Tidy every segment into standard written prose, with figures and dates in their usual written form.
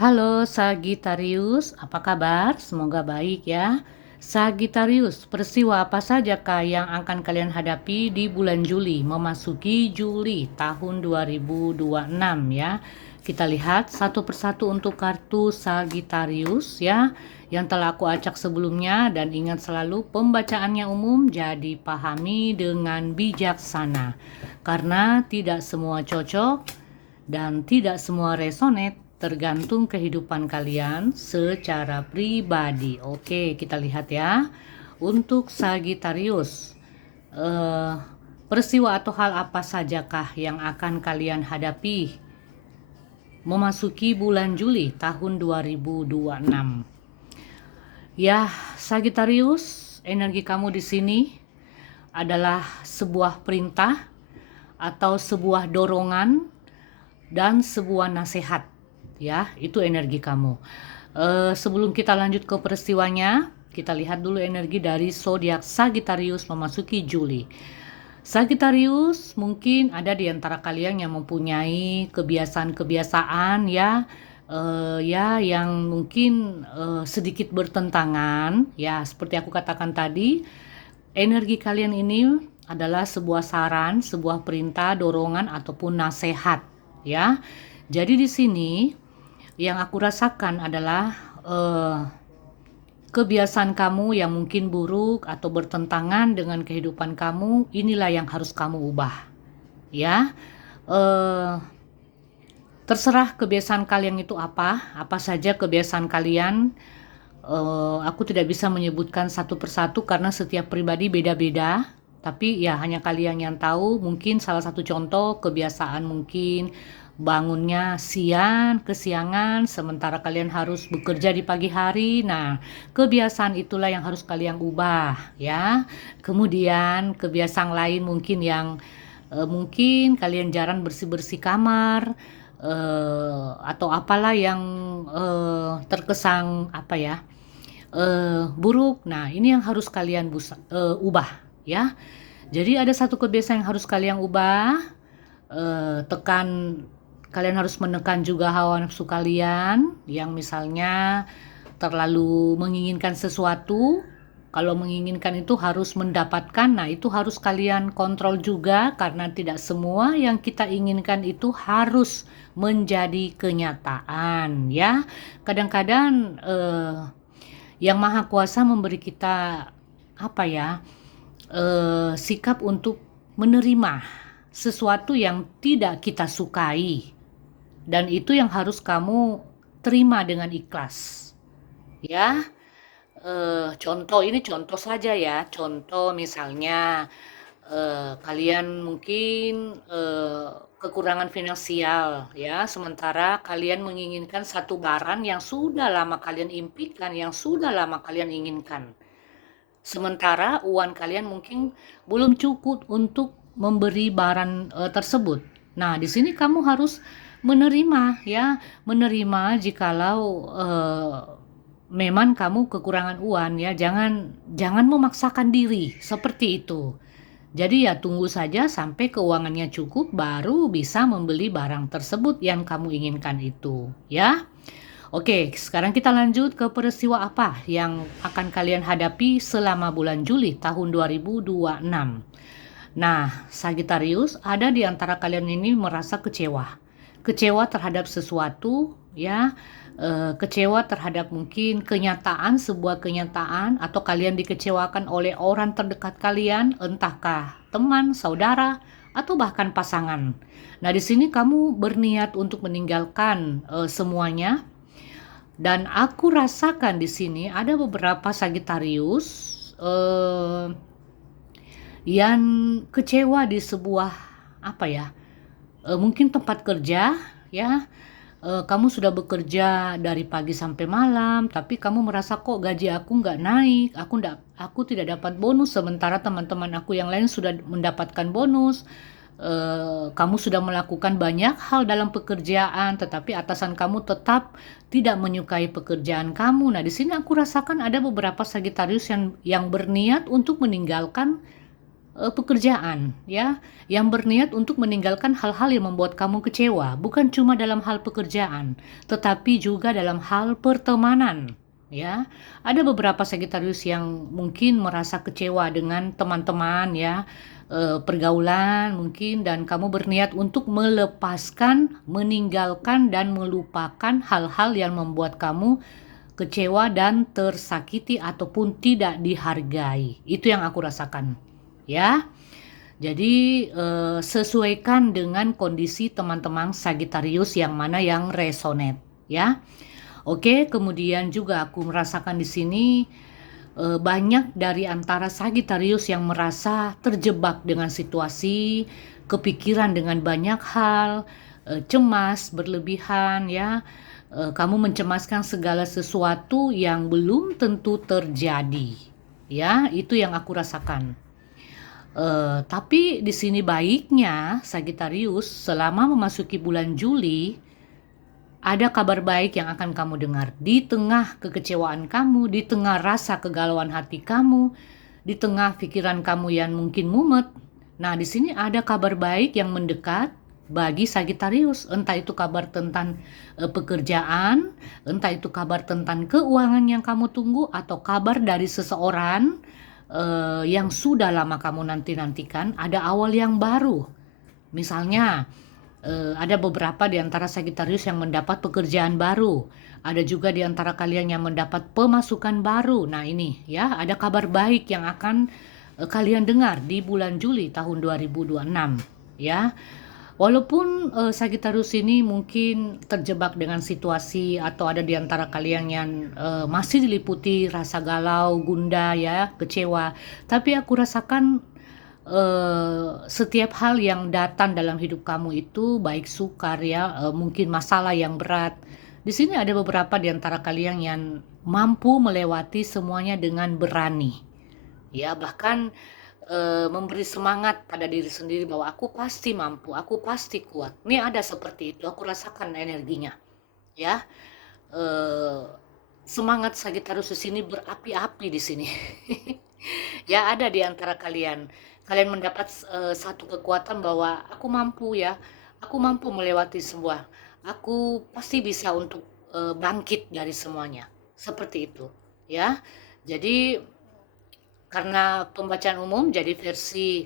Halo Sagittarius, apa kabar? Semoga baik ya. Sagittarius, peristiwa apa sajakah yang akan kalian hadapi di bulan Juli, memasuki Juli tahun 2026 ya. Kita lihat satu persatu untuk kartu Sagittarius ya, yang telah aku acak sebelumnya, dan ingat selalu pembacaannya umum, jadi pahami dengan bijaksana. Karena tidak semua cocok dan tidak semua resonate, tergantung kehidupan kalian secara pribadi. Oke, kita lihat ya. Untuk Sagittarius, eh, peristiwa atau hal apa sajakah yang akan kalian hadapi memasuki bulan Juli tahun 2026? Ya, Sagittarius, energi kamu di sini adalah sebuah perintah atau sebuah dorongan dan sebuah nasihat ya. Itu energi kamu. Sebelum kita lanjut ke peristiwanya, kita lihat dulu energi dari zodiak Sagittarius memasuki Juli. Sagittarius, mungkin ada di antara kalian yang mempunyai kebiasaan-kebiasaan ya, ya yang mungkin sedikit bertentangan ya. Seperti aku katakan tadi, energi kalian ini adalah sebuah saran, sebuah perintah, dorongan ataupun nasihat ya. Jadi di sini yang aku rasakan adalah kebiasaan kamu yang mungkin buruk atau bertentangan dengan kehidupan kamu, inilah yang harus kamu ubah ya. eh, Terserah kebiasaan kalian itu apa saja kebiasaan kalian. Aku tidak bisa menyebutkan satu persatu karena setiap pribadi beda-beda. Tapi ya hanya kalian yang tahu. Mungkin salah satu contoh kebiasaan mungkin bangunnya kesiangan, sementara kalian harus bekerja di pagi hari. Nah, kebiasaan itulah yang harus kalian ubah ya. Kemudian kebiasaan lain mungkin yang mungkin kalian jarang bersih-bersih kamar, atau apalah yang terkesan apa ya, buruk. Nah, ini yang harus kalian ubah ya. Jadi ada satu kebiasaan yang harus kalian ubah. Kalian harus menekan juga hawa nafsu kalian yang misalnya terlalu menginginkan sesuatu. Kalau menginginkan itu harus mendapatkan. Nah, itu harus kalian kontrol juga karena tidak semua yang kita inginkan itu harus menjadi kenyataan ya. Kadang-kadang yang Maha Kuasa memberi kita apa ya, sikap untuk menerima sesuatu yang tidak kita sukai, dan itu yang harus kamu terima dengan ikhlas ya. Contoh saja ya, contoh misalnya kalian mungkin kekurangan finansial ya, sementara kalian menginginkan satu barang yang sudah lama kalian impikan, yang sudah lama kalian inginkan, sementara uang kalian mungkin belum cukup untuk memberi barang tersebut. Nah, di sini kamu harus menerima ya, menerima jikalau memang kamu kekurangan uang ya. Jangan memaksakan diri seperti itu. Jadi ya tunggu saja sampai keuangannya cukup, baru bisa membeli barang tersebut yang kamu inginkan itu ya. Oke, sekarang kita lanjut ke peristiwa apa yang akan kalian hadapi selama bulan Juli tahun 2026. Nah, Sagittarius, ada di antara kalian ini merasa kecewa. Kecewa terhadap sesuatu ya, kecewa terhadap mungkin kenyataan, sebuah kenyataan, atau kalian dikecewakan oleh orang terdekat kalian, entahkah teman, saudara, atau bahkan pasangan. Nah, di sini kamu berniat untuk meninggalkan semuanya, dan aku rasakan di sini ada beberapa Sagittarius yang kecewa di sebuah apa ya, mungkin tempat kerja ya. Kamu sudah bekerja dari pagi sampai malam, tapi kamu merasa kok gaji aku nggak naik, aku tidak dapat bonus, sementara teman-teman aku yang lain sudah mendapatkan bonus. Kamu sudah melakukan banyak hal dalam pekerjaan, tetapi atasan kamu tetap tidak menyukai pekerjaan kamu. Nah, di sini aku rasakan ada beberapa Sagittarius yang berniat untuk meninggalkan pekerjaan ya, yang berniat untuk meninggalkan hal-hal yang membuat kamu kecewa, bukan cuma dalam hal pekerjaan, tetapi juga dalam hal pertemanan, ya. Ada beberapa Sagittarius yang mungkin merasa kecewa dengan teman-teman ya, pergaulan mungkin, dan kamu berniat untuk melepaskan, meninggalkan, dan melupakan hal-hal yang membuat kamu kecewa dan tersakiti ataupun tidak dihargai. Itu yang aku rasakan, ya. Jadi sesuaikan dengan kondisi teman-teman Sagittarius yang mana yang resonate, ya. Oke, kemudian juga aku merasakan di sini banyak dari antara Sagittarius yang merasa terjebak dengan situasi, kepikiran dengan banyak hal, cemas berlebihan ya. Kamu mencemaskan segala sesuatu yang belum tentu terjadi. Ya, itu yang aku rasakan. Tapi di sini baiknya Sagittarius selama memasuki bulan Juli ada kabar baik yang akan kamu dengar di tengah kekecewaan kamu, di tengah rasa kegalauan hati kamu, di tengah pikiran kamu yang mungkin mumet. Nah, di sini ada kabar baik yang mendekat bagi Sagittarius, entah itu kabar tentang pekerjaan, entah itu kabar tentang keuangan yang kamu tunggu, atau kabar dari seseorang yang sudah lama kamu nanti-nantikan, ada awal yang baru. Misalnya, ada beberapa di antara Sagittarius yang mendapat pekerjaan baru. Ada juga di antara kalian yang mendapat pemasukan baru. Nah ini ya, ada kabar baik yang akan kalian dengar di bulan Juli tahun 2026 ya. Walaupun Sagittarius ini mungkin terjebak dengan situasi atau ada di antara kalian yang masih diliputi rasa galau, gundah ya, kecewa. Tapi aku rasakan setiap hal yang datang dalam hidup kamu itu baik sukar ya, mungkin masalah yang berat. Di sini ada beberapa di antara kalian yang mampu melewati semuanya dengan berani. Ya, bahkan memberi semangat pada diri sendiri bahwa aku pasti mampu, aku pasti kuat. Ini ada seperti itu, aku rasakan energinya. Ya. Semangat Sagittarius di sini berapi-api di sini. Ya, ada di antara kalian mendapat satu kekuatan bahwa aku mampu ya, aku mampu melewati semua, aku pasti bisa untuk bangkit dari semuanya, seperti itu ya. Jadi karena pembacaan umum jadi versi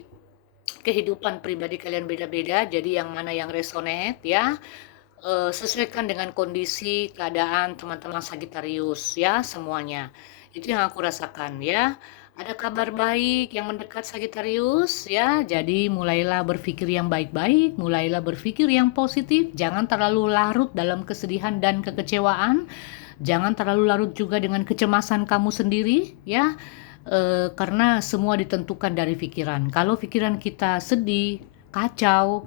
kehidupan pribadi kalian beda-beda, jadi yang mana yang resonate ya, sesuaikan dengan kondisi keadaan teman-teman Sagittarius ya, semuanya. Itu yang aku rasakan ya. Ada kabar baik yang mendekat Sagittarius ya. Jadi mulailah berpikir yang baik-baik, mulailah berpikir yang positif, jangan terlalu larut dalam kesedihan dan kekecewaan. Jangan terlalu larut juga dengan kecemasan kamu sendiri ya. Karena semua ditentukan dari pikiran. Kalau pikiran kita sedih, kacau,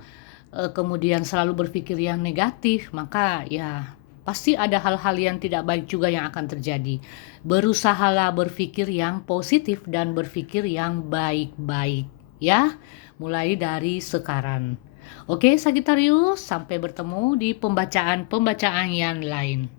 kemudian selalu berpikir yang negatif, maka ya pasti ada hal-hal yang tidak baik juga yang akan terjadi. Berusahalah berpikir yang positif dan berpikir yang baik-baik ya, mulai dari sekarang. Oke Sagittarius, sampai bertemu di pembacaan-pembacaan yang lain.